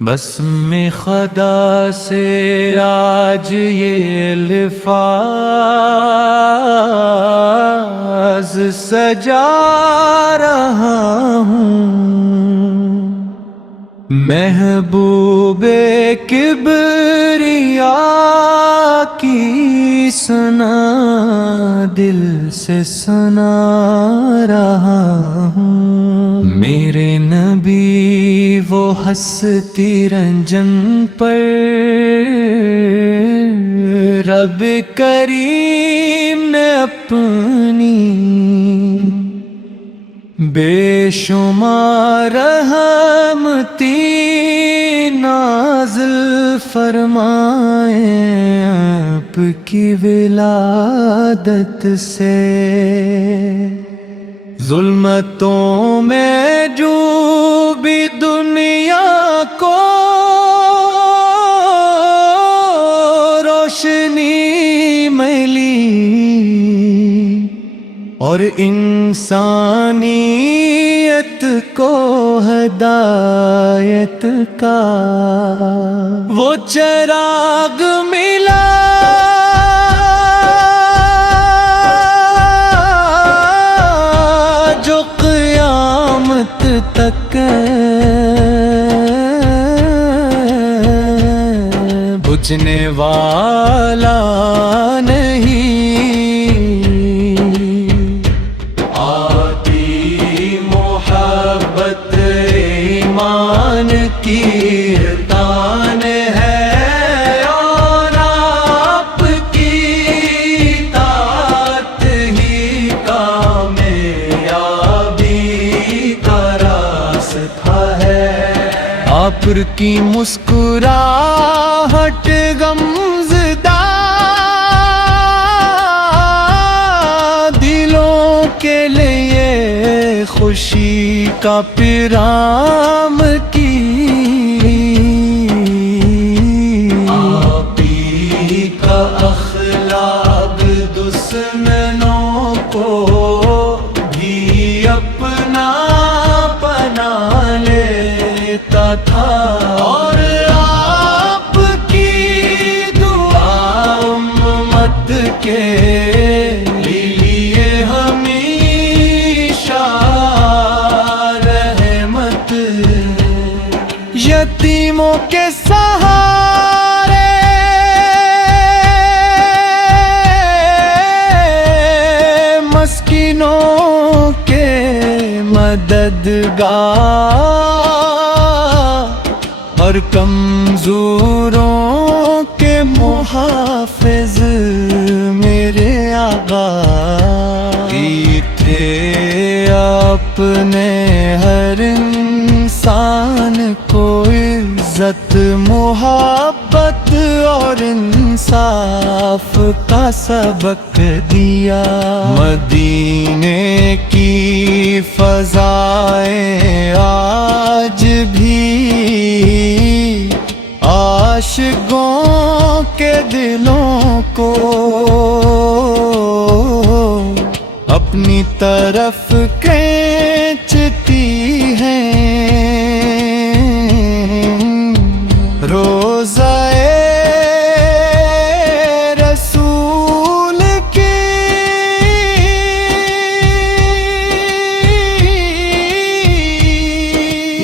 بسم خدا سے آج یہ الفاظ سجا رہا ہوں، محبوب کبریا کی سنا دل سے سنا رہا ہوں۔ میرے نبی وہ ہستی رنجن پر رب کریم نے اپنی بے شمار رحمتی نازل فرمائے آپ کی ولادت سے۔ ظلمتوں میں جو بھی دنیا کو روشنی ملی اور انسانیت کو ہدایت کا وہ چراغ ملا، جو قیامت تک بجھنے والا نہیں۔ آتی محبت ایمان کی تان ہے اور آپ کی طاعت ہی کامیابی کا راستہ ہے۔ آپ کی مسکراہٹ غمزدہ دلوں کے لیے خوشی کا پیغام کی۔ آپ ہی کا اخلاق دشمنوں کو بھی اپنا بنا لیتا تھا، اور آپ کی دعا امت کے لیے ہمیشہ رحمت۔ یتیموں کے سہارے مسکینوں کے مددگار اور کمزوروں کے محافظ میرے آقا ہی تھے۔ آپ نے ہر انسان کو عزت محبت اور انصاف کا سبق دیا۔ مدینے کی فضائیں آج بھی عاشقوں کے دلوں کو اپنی طرف کھینچتی ہیں۔ روضہ رسول کی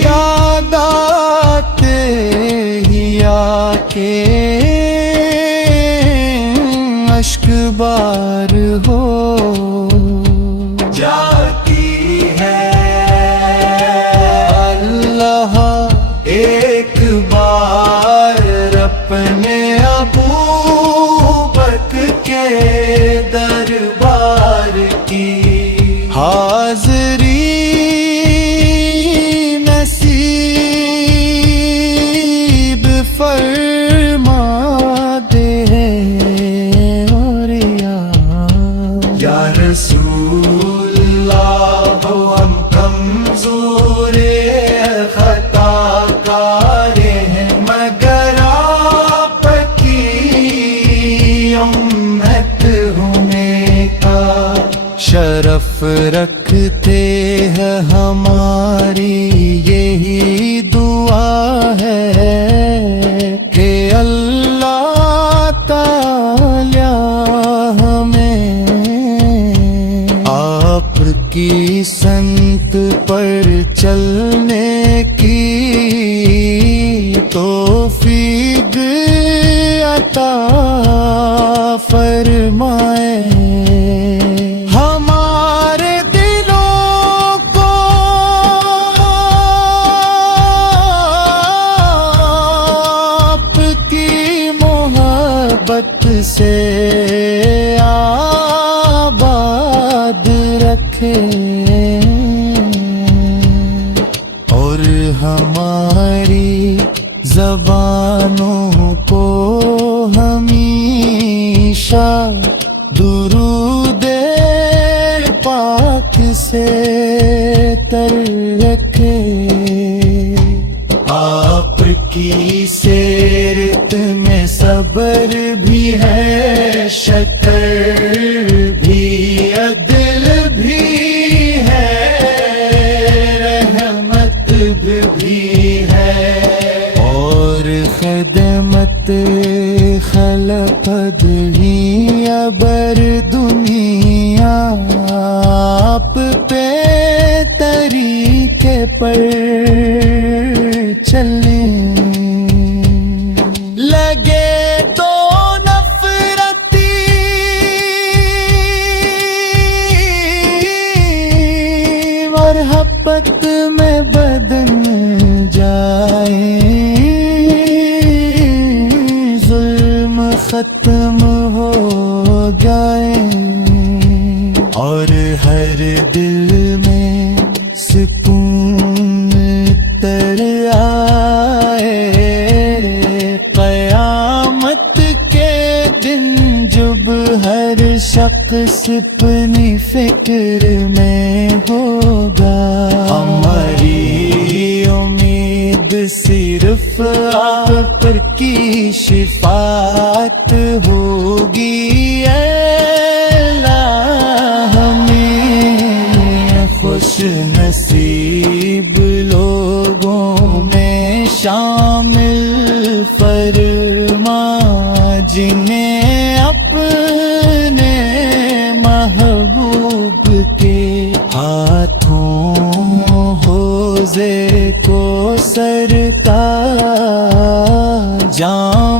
یاد آتے ہی آکے اشک بار ہو جاتی ہے۔ اللہ ایک بار اپنے ابو بکر کے دربار کی حاضری نصیب فرما دے، اور یا رسول اللہ ہم کمزور خطا کار ہیں، مگر آپ کی امت ہونے کا شرف رکھتے ہیں ہماری یہی دعا ہے۔ عطا فرمائے ہمارے دلوں کو آپ کی محبت سے آباد رکھے اور ہماری زبانوں کو ہمیشہ درود پاک سے تر رکھے آپ کی سیرت میں صبر بھی ہے شکر بھی عدل بھی ہے رحمت بھی ہے اور خدمت خلق دلی ابر دنیا آپ پہ طریقے پر چلیں لگے تو نفرتی مرحبت میں بدن جائے ظلم ختم ہو جائے اور ہر دل میں سکون تر آئے قیامت کے دن جب ہر شخص اپنی فکر میں ہوگا ہماری امید صرف آپ کی شفاعت ہوگی اللہ ہمیں خوش نصیب لوگوں میں شامل فرما جنہیں اپنے محبوب کے ہاتھوں حوضے کو سر کا جام